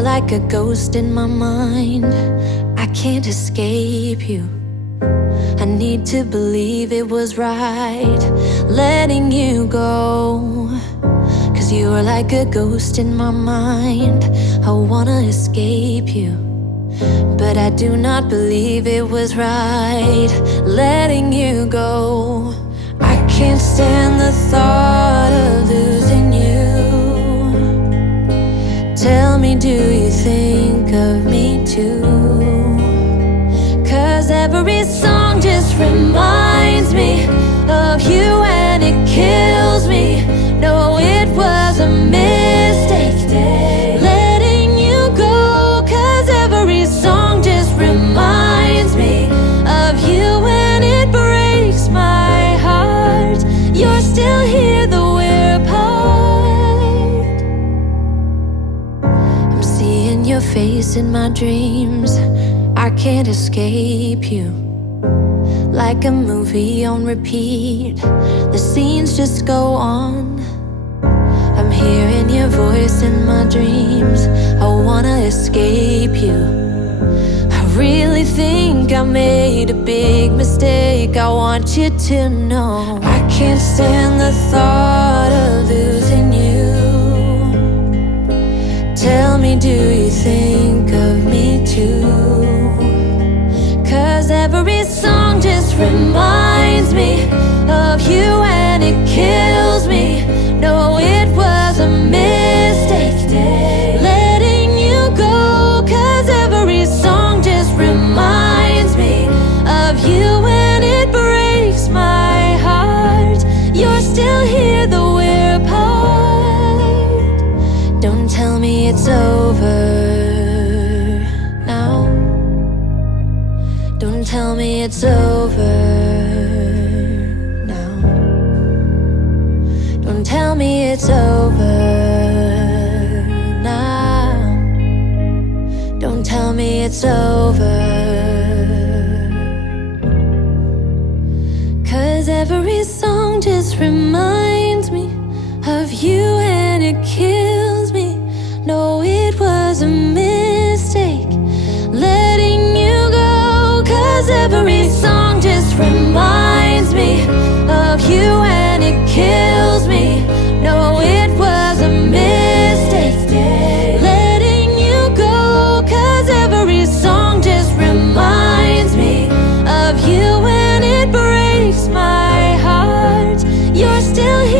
You're like a ghost in my mind. I can't escape you. I need to believe it was right letting you go. 'Cause you are like a ghost in my mind. I wanna escape you, but I do not believe it was right letting you go. I can't stand the thought of losing you. Tell me, do you think of me too? 'Cause every song just reminds me of you and it kills me. No, it was a mistake letting you go. 'Cause every song just reminds me of you and it breaks my heart. You're still here though we're apart. I'm seeing your face in my dreams. I can't escape you. Like a movie on repeat, the scenes just go on. I'm hearing your voice in my dreams. I wanna escape you. I really think I made a big mistake. I want you to know I can't stand the thought of losing you. Tell me, do you think of me too? 'Cause every song just reminds me of you and it kills me. No, it was a mistake letting you go. 'Cause every song just reminds me of you and it breaks my heart. You're still here though we're apart. Don't tell me it's over now. Don't tell me it's over now. Don't tell me it's over now. Don't tell me it's over. 'Cause every song just reminds me of you and it kills me. No, it was a mistake letting you go. 'Cause every song just reminds me of you and it kills me. No, it was a mistake letting you go. 'Cause every song just reminds me of you and it breaks my heart. You're still here.